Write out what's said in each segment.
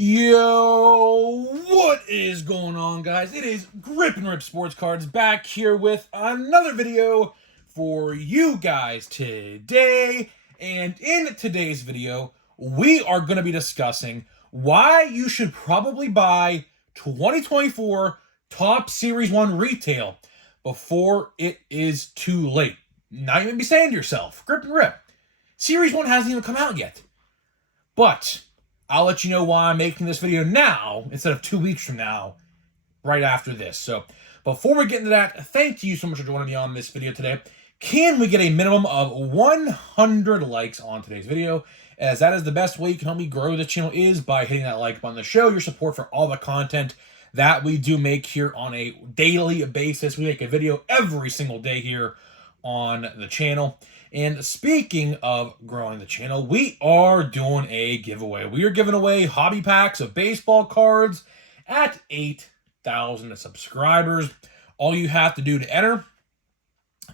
Yo, what is going on, guys? It is Grip and Rip Sports Cards back here with another video for you guys today. And in today's video, we are going to be discussing why you should probably buy 2024 Topps Series 1 retail before it is too late. Now you may be saying to yourself, Grip and Rip, Series 1 hasn't even come out yet. But I'll let you know why I'm making this video now instead of 2 weeks from now, right after this. So before we get into that, thank you so much for joining me on this video today. Can we get a minimum of 100 likes on today's video? As that is the best way you can help me grow the channel is by hitting that like button to show your support for all the content that we do make here on a daily basis. We make a video every single day here on the channel. And speaking of growing the channel, we are doing a giveaway. We are giving away hobby packs of baseball cards at 8,000 subscribers. All you have to do to enter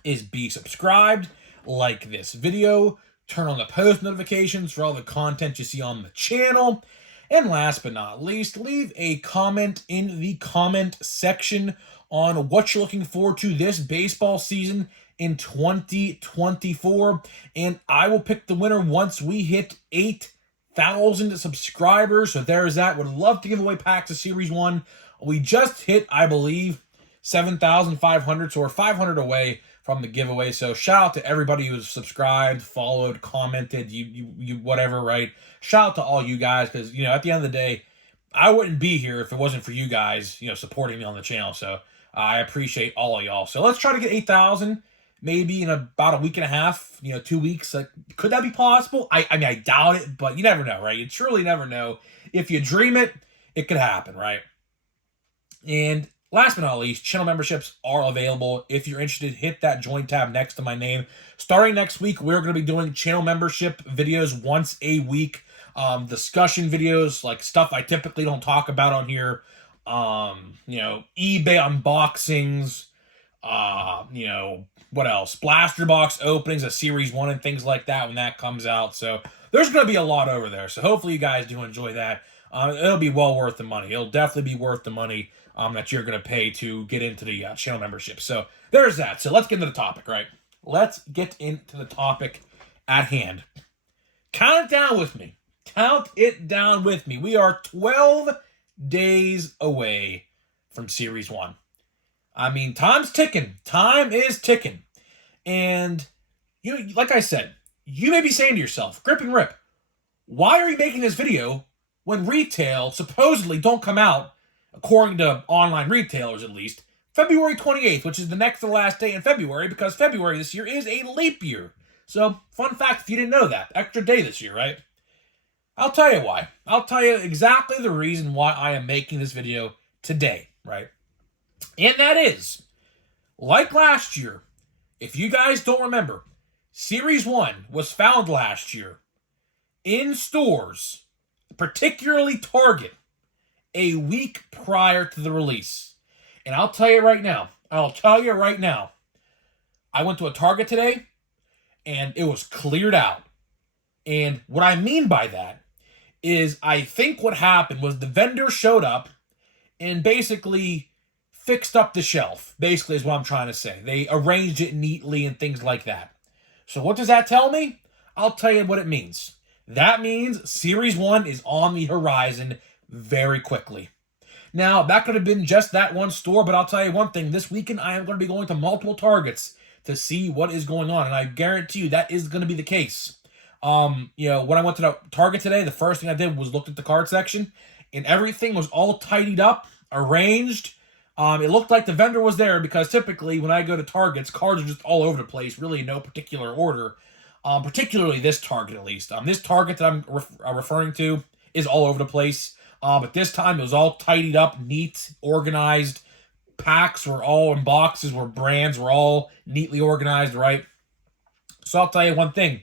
is be subscribed, like this video, turn on the post notifications for all the content you see on the channel, and last but not least, leave a comment in the comment section on what you're looking forward to this baseball season in 2024, and I will pick the winner once we hit 8,000 subscribers. So there's that. Would love to give away packs of Series 1. We just hit, I believe, 7,500, so we're 500 away from the giveaway. So shout out to everybody who's subscribed, followed, commented, you whatever, right? Shout out to all you guys, because, you know, at the end of the day, I wouldn't be here if it wasn't for you guys, you know, supporting me on the channel. So I appreciate all of y'all. So let's try to get 8,000. Maybe in about a week and a half, 2 weeks. Like, could that be possible? I mean, I doubt it, but you never know, right? You truly never know. If you dream it, it could happen, right? And last but not least, channel memberships are available. If you're interested, hit that join tab next to my name. Starting next week, we're going to be doing channel membership videos once a week. Discussion videos, like stuff I typically don't talk about on here. eBay unboxings, what else? Blaster box openings of Series 1 and things like that when that comes out. So there's going to be a lot over there. So hopefully you guys do enjoy that. It'll be well worth the money. It'll definitely be worth the money that you're going to pay to get into the channel membership. So there's that. So let's get into the topic, right? Let's get into the topic at hand. Count it down with me. Count it down with me. We are 12 days away from Series 1. I mean, time's ticking. Time is ticking. And, like I said, you may be saying to yourself, Grip and Rip, why are you making this video when retail supposedly don't come out, according to online retailers at least, February 28th, which is the next to the last day in February, because February this year is a leap year. So, fun fact if you didn't know that, extra day this year, right? I'll tell you why. I'll tell you exactly the reason why I am making this video today, right? And that is, like last year, if you guys don't remember, Series 1 was found last year in stores, particularly Target, a week prior to the release. And I'll tell you right now, I went to a Target today, and it was cleared out. And what I mean by that is I think what happened was the vendor showed up and basically fixed up the shelf, basically is what I'm trying to say. They arranged it neatly and things like that. So what does that tell me? I'll tell you what it means. That means Series 1 is on the horizon very quickly. Now, that could have been just that one store, but I'll tell you one thing. This weekend, I am going to be going to multiple Targets to see what is going on, and I guarantee you that is going to be the case. When I went to the Target today, the first thing I did was looked at the card section, and everything was all tidied up, arranged. It looked like the vendor was there, because typically when I go to Targets, cards are just all over the place, really in no particular order. Particularly this Target, at least. This Target that I'm referring to is all over the place. But this time it was all tidied up, neat, organized. Packs were all in boxes, where brands were all neatly organized, right? So I'll tell you one thing.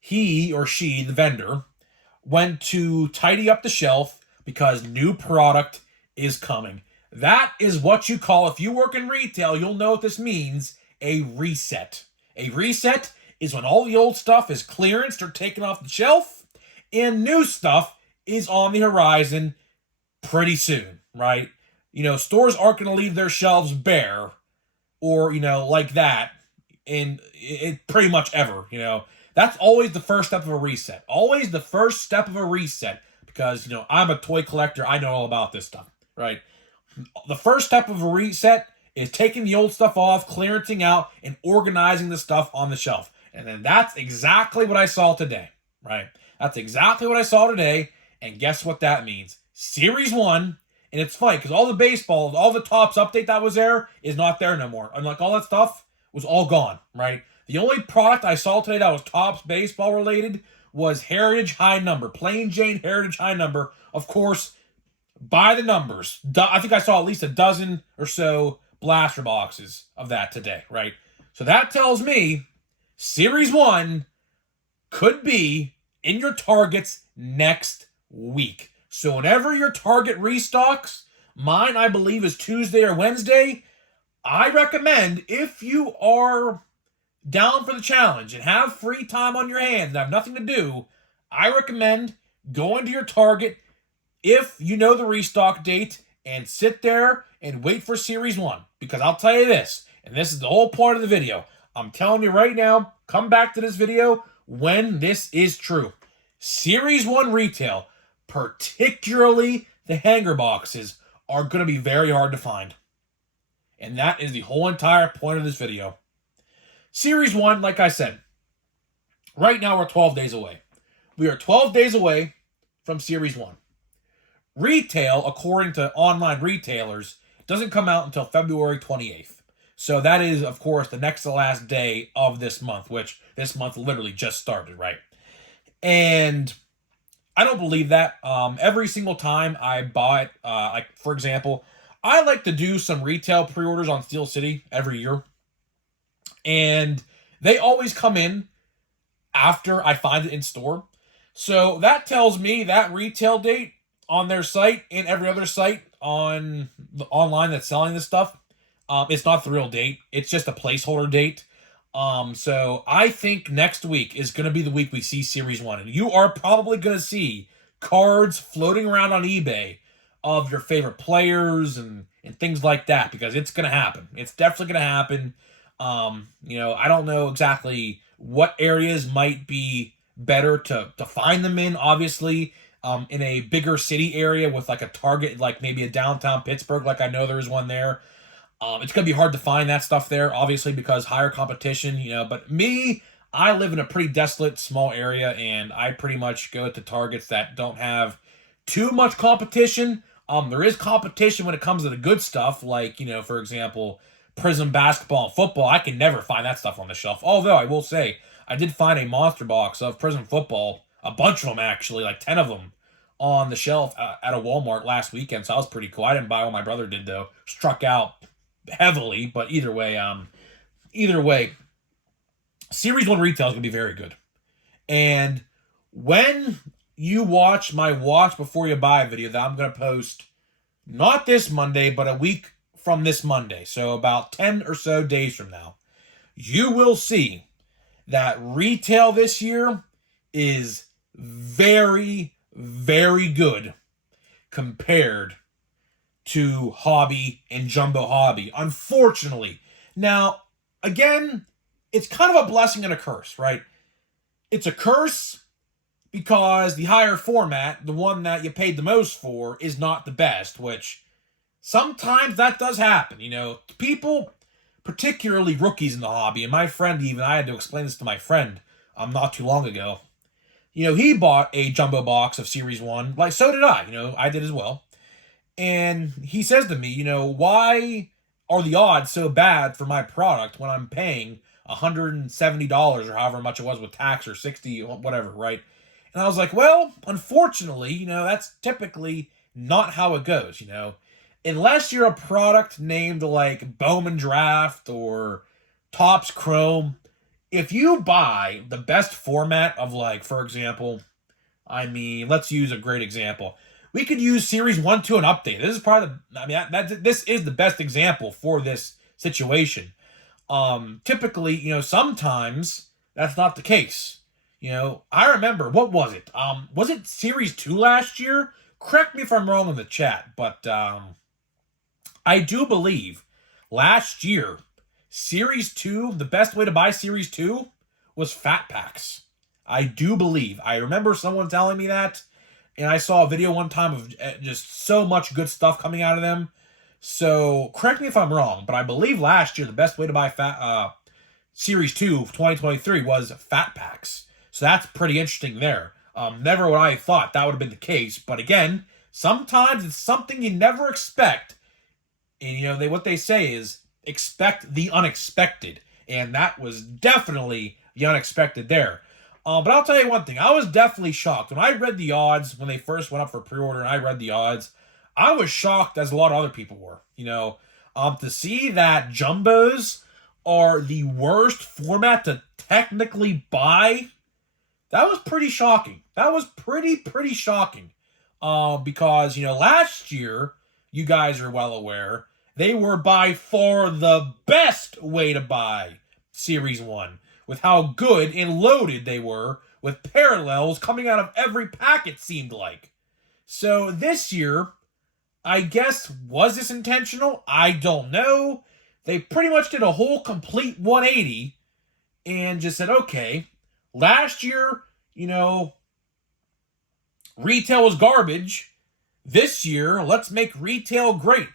He or she, the vendor, went to tidy up the shelf because new product is coming. That is what you call, if you work in retail, you'll know what this means, a reset. A reset is when all the old stuff is clearanced or taken off the shelf, and new stuff is on the horizon pretty soon, right? Stores aren't going to leave their shelves bare or, like that in it pretty much ever, That's always the first step of a reset. Always the first step of a reset because, I'm a toy collector. I know all about this stuff, right? The first step of a reset is taking the old stuff off, clearancing out, and organizing the stuff on the shelf. And then that's exactly what I saw today, right? That's exactly what I saw today. And guess what that means? Series 1, and it's funny because all the baseball, all the Topps update that was there is not there no more. And like all that stuff was all gone, right? The only product I saw today that was Topps baseball related was Heritage High Number, plain Jane Heritage High Number. Of course, by the numbers. I think I saw at least a dozen or so blaster boxes of that today, right? So that tells me Series 1 could be in your Targets next week. So whenever your Target restocks, mine I believe is Tuesday or Wednesday, I recommend if you are down for the challenge and have free time on your hands and have nothing to do, I recommend going to your Target if you know the restock date and sit there and wait for Series 1. Because I'll tell you this, and this is the whole point of the video. I'm telling you right now, come back to this video when this is true. Series 1 retail, particularly the hanger boxes, are going to be very hard to find. And that is the whole entire point of this video. Series 1, like I said, right now we're 12 days away. We are 12 days away from Series 1. Retail, according to online retailers, doesn't come out until February 28th. So that is, of course, the next to last day of this month, which this month literally just started, right? And I don't believe that. Every single time I buy it, like, for example, I like to do some retail pre-orders on Steel City every year. And they always come in after I find it in store. So that tells me that retail date on their site and every other site on the online that's selling this stuff, it's not the real date. It's just a placeholder date. So I think next week is going to be the week we see Series 1. And you are probably going to see cards floating around on eBay of your favorite players and things like that because it's going to happen. It's definitely going to happen. I don't know exactly what areas might be better to find them in, obviously. In a bigger city area with like a Target, like maybe a downtown Pittsburgh, like I know there's one there. It's going to be hard to find that stuff there, obviously, because higher competition, But me, I live in a pretty desolate, small area, and I pretty much go to Targets that don't have too much competition. There is competition when it comes to the good stuff, like, for example, Prism basketball and football. I can never find that stuff on the shelf. Although, I will say, I did find a monster box of Prism football, a bunch of them actually, like 10 of them, on the shelf at a Walmart last weekend, so that was pretty cool. I didn't buy what my brother did, though. Struck out heavily, but either way, Series 1 retail is going to be very good. And when you watch my Watch Before You Buy video that I'm going to post, not this Monday, but a week from this Monday, so about 10 or so days from now, you will see that retail this year is very, very good compared to hobby and jumbo hobby, unfortunately. Now, again, it's kind of a blessing and a curse, right? It's a curse because the higher format, the one that you paid the most for, is not the best, which sometimes that does happen. People, particularly rookies in the hobby, and my friend even, I had to explain this to my friend not too long ago. He bought a jumbo box of Series 1, like so did I. I did as well. And he says to me, why are the odds so bad for my product when I'm paying $170 or however much it was with tax or 60, whatever, right? And I was like, well, unfortunately, that's typically not how it goes, Unless you're a product named like Bowman Draft or Topps Chrome, if you buy the best format of, like, for example, let's use a great example. We could use Series 1, 2, and Update. This is probably this is the best example for this situation. Typically, sometimes that's not the case. You know, I remember, what was it Series 2 last year? Correct me if I'm wrong in the chat, but I do believe last year, Series 2, the best way to buy Series 2 was Fat Packs. I do believe. I remember someone telling me that, and I saw a video one time of just so much good stuff coming out of them. So, correct me if I'm wrong, but I believe last year the best way to buy Series 2 of 2023 was Fat Packs. So that's pretty interesting there. Never would I have thought that would have been the case, but again, sometimes it's something you never expect. And you know, what they say is expect the unexpected, and that was definitely the unexpected there. But I'll tell you one thing, I was definitely shocked when I read the odds when they first went up for pre-order, and I read the odds. I was shocked, as a lot of other people were. You know, to see that jumbos are the worst format to technically buy, that was pretty shocking. That was pretty shocking. Because, you know, last year, you guys are well aware, they were by far the best way to buy Series 1, with how good and loaded they were, with parallels coming out of every pack, it seemed like. So this year, I guess, was this intentional? I don't know. They pretty much did a whole complete 180 and just said, okay, last year, you know, retail was garbage. This year, let's make retail great.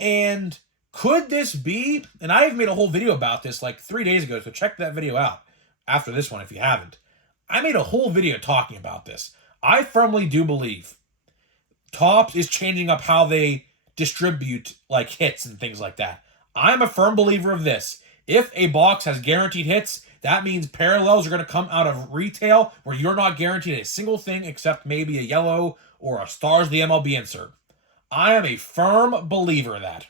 And could this be, and I've made a whole video about this like 3 days ago, so check that video out after this one if you haven't. I made a whole video talking about this. I firmly do believe Topps is changing up how they distribute like hits and things like that. I'm a firm believer of this. If a box has guaranteed hits, that means parallels are going to come out of retail where you're not guaranteed a single thing except maybe a yellow or a Stars of the MLB insert. I am a firm believer of that.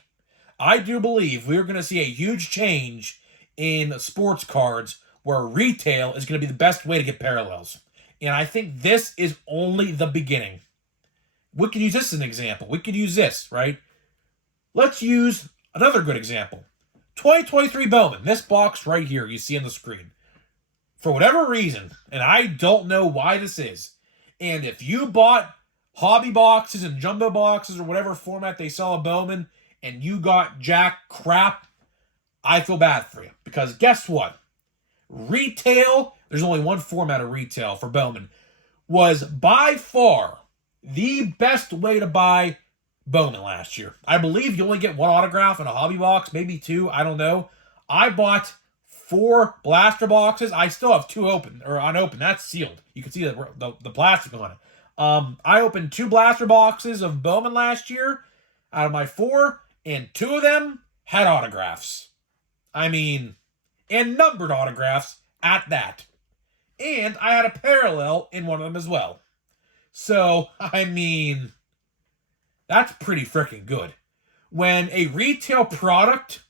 I do believe we're going to see a huge change in sports cards where retail is going to be the best way to get parallels. And I think this is only the beginning. We could use this as an example. We could use this, right? Let's use another good example. 2023 Bowman, this box right here you see on the screen. For whatever reason, and I don't know why this is, and if you bought hobby boxes and jumbo boxes or whatever format they sell a Bowman, and you got jack crap, I feel bad for you. Because guess what? Retail, there's only one format of retail for Bowman, was by far the best way to buy Bowman last year. I believe you only get one autograph in a hobby box, maybe two, I don't know. I bought 4 blaster boxes. I still have 2 open, or unopened. That's sealed. You can see the plastic on it. I opened 2 blaster boxes of Bowman last year out of my 4, and 2 of them had autographs. I mean, and numbered autographs at that. And I had a parallel in one of them as well. So, I mean, that's pretty freaking good. When a retail product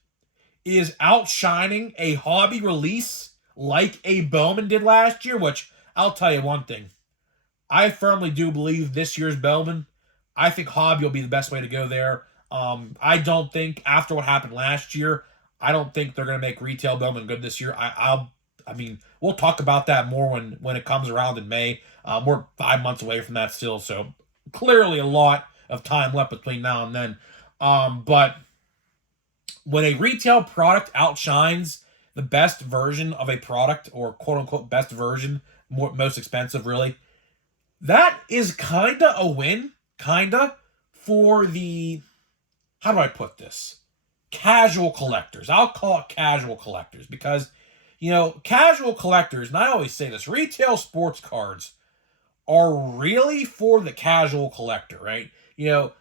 is outshining a hobby release like a Bowman did last year, which I'll tell you one thing. I firmly do believe this year's Bowman, I think hobby will be the best way to go there. I don't think, after what happened last year, I don't think they're going to make retail Bowman good this year. I mean, we'll talk about that more when it comes around in May. We're 5 months away from that still, so clearly a lot of time left between now and then. But when a retail product outshines the best version of a product, or quote-unquote best version, most expensive really, that is kind of a win, for the, how do I put this? Casual collectors. I'll call it casual collectors because, you know, casual collectors, and I always say this, retail sports cards are really for the casual collector, right? You know,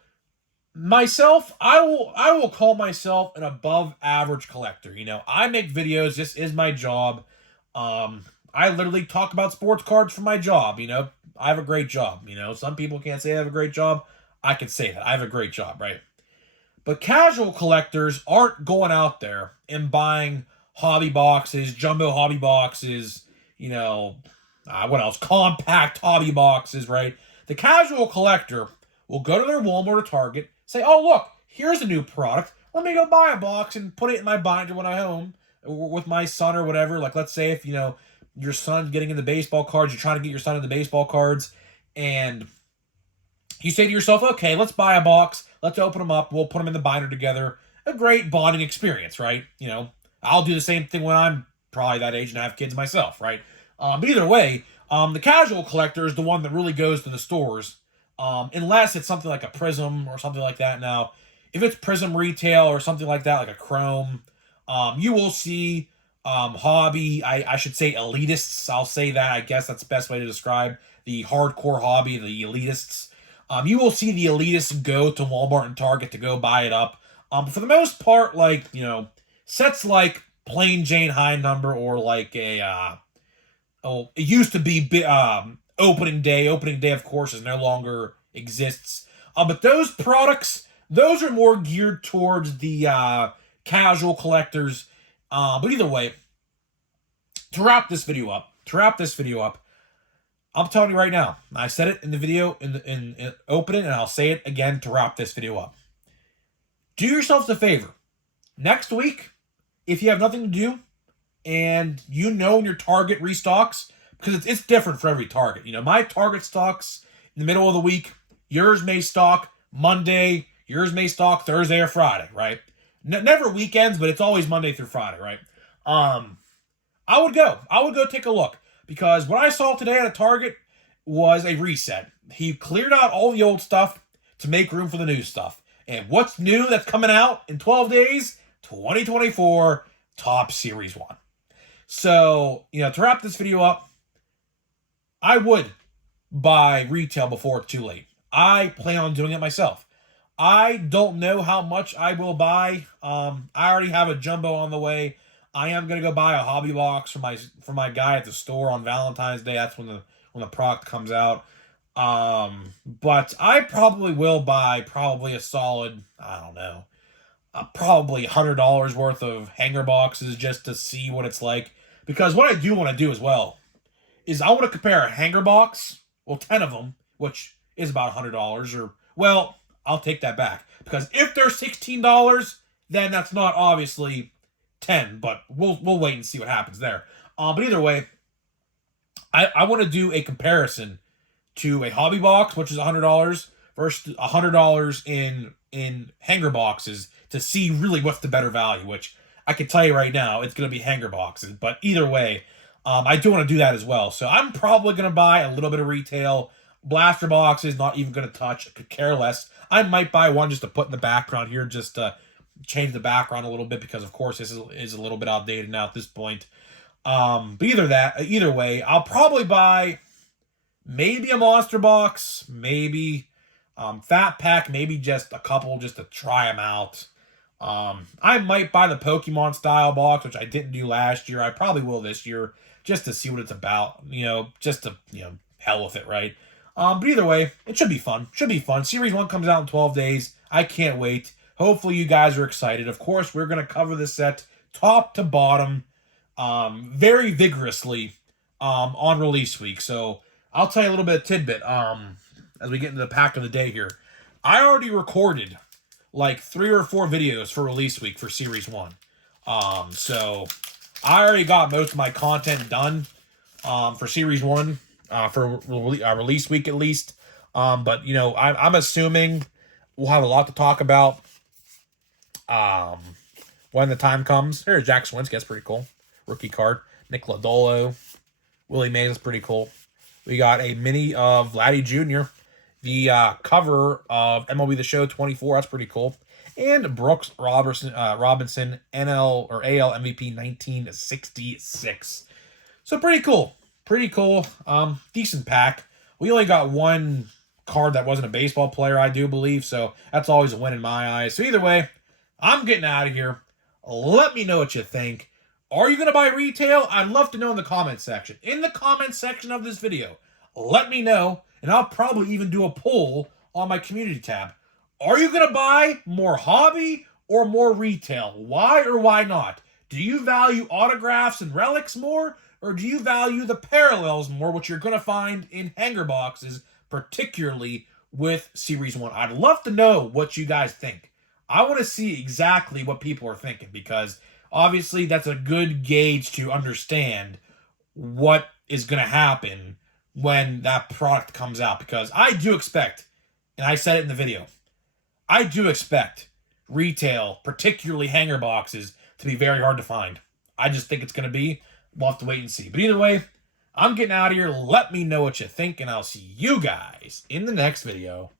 myself, I will call myself an above average collector. You know, I make videos. This is my job. I literally talk about sports cards for my job. You know, I have a great job. You know, some people can't say I have a great job. I can say that. I have a great job, right? But casual collectors aren't going out there and buying hobby boxes, jumbo hobby boxes, you know, what else? Compact hobby boxes, right? The casual collector will go to their Walmart or Target, say, oh, look, here's a new product. Let me go buy a box and put it in my binder when I'm home with my son or whatever. Like, let's say if, you know, your son getting into baseball cards, you're trying to get your son into baseball cards, and you say to yourself, okay, let's buy a box, let's open them up, we'll put them in the binder together. A great bonding experience, right? I'll do the same thing when I'm probably that age and I have kids myself, right? But either way, the casual collector is the one that really goes to the stores, unless it's something like a Prism or something like that. Now, if it's Prism retail or something like that, like a Chrome, you will see hobby, I should say elitists, I'll say that, I guess that's the best way to describe the hardcore hobby, the elitists. You will see the elitists go to Walmart and Target to go buy it up. But for the most part, like, sets like Plain Jane High Number or like a, it used to be opening day. Opening day, of course, is no longer exists. But those products, those are more geared towards the casual collectors. But either way, to wrap this video up, I'm telling you right now, I said it in the video, in opening, and I'll say it again to wrap this video up. Do yourselves a favor. Next week, if you have nothing to do, and when your Target restocks, because it's different for every Target. My Target stocks in the middle of the week. Yours may stock Monday. Yours may stock Thursday or Friday, right? Never weekends, but it's always Monday through Friday, right? I would go take a look, because what I saw today at a Target was a reset. He cleared out all the old stuff to make room for the new stuff. And what's new that's coming out in 12 days? 2024 Topps Series 1. So, to wrap this video up, I would buy retail before it's too late. I plan on doing it myself. I don't know how much I will buy. I already have a jumbo on the way. I am gonna go buy a hobby box for my guy at the store on Valentine's Day. That's when the product comes out. But I probably will buy a solid, I don't know, probably $100 worth of hanger boxes just to see what it's like. Because what I do want to do as well is I want to compare a hanger box, 10 of them, which is about $100, or, well, I'll take that back. Because if they're $16, then that's not obviously 10, but we'll wait and see what happens there. But either way, I want to do a comparison to a hobby box, which is $100, versus $100 in hanger boxes to see really what's the better value, which I can tell you right now, it's going to be hanger boxes. But either way, I do want to do that as well. So I'm probably going to buy a little bit of retail. Blaster boxes, not even going to touch. I could care less. I might buy one just to put in the background here, just to change the background a little bit, because of course this is a little bit outdated now at this point. But either way, I'll probably buy maybe a monster box, maybe fat pack, maybe just a couple just to try them out. I might buy the Pokemon style box, which I didn't do last year. I probably will this year just to see what it's about, just to, hell with it, right? But either way, it should be fun. Series 1 comes out in 12 days. I can't wait. Hopefully you guys are excited. Of course, we're going to cover this set top to bottom very vigorously on release week. So I'll tell you a little bit of tidbit as we get into the pack of the day here. I already recorded like 3 or 4 videos for release week for Series 1. So I already got most of my content done for Series 1 for release week at least. But, I'm assuming we'll have a lot to talk about when the time comes. Here's Jack Swinsky. That's pretty cool. Rookie card. Nick Lodolo. Willie Mays is pretty cool. We got a mini of Vladdy Jr. The cover of MLB The Show 24. That's pretty cool. And Brooks Robinson NL or AL MVP 1966. So pretty cool. Decent pack. We only got one card that wasn't a baseball player, I do believe. So that's always a win in my eyes. So either way, I'm getting out of here. Let me know what you think. Are you going to buy retail? I'd love to know in the comment section. In the comment section of this video, let me know, and I'll probably even do a poll on my community tab. Are you going to buy more hobby or more retail? Why or why not? Do you value autographs and relics more, or do you value the parallels more, which you're going to find in hanger boxes, particularly with Series 1? I'd love to know what you guys think. I want to see exactly what people are thinking, because obviously that's a good gauge to understand what is going to happen when that product comes out, because I do expect, and I said it in the video, I do expect retail, particularly hanger boxes, to be very hard to find. I just think it's going to be. We'll have to wait and see. But either way, I'm getting out of here. Let me know what you think, and I'll see you guys in the next video.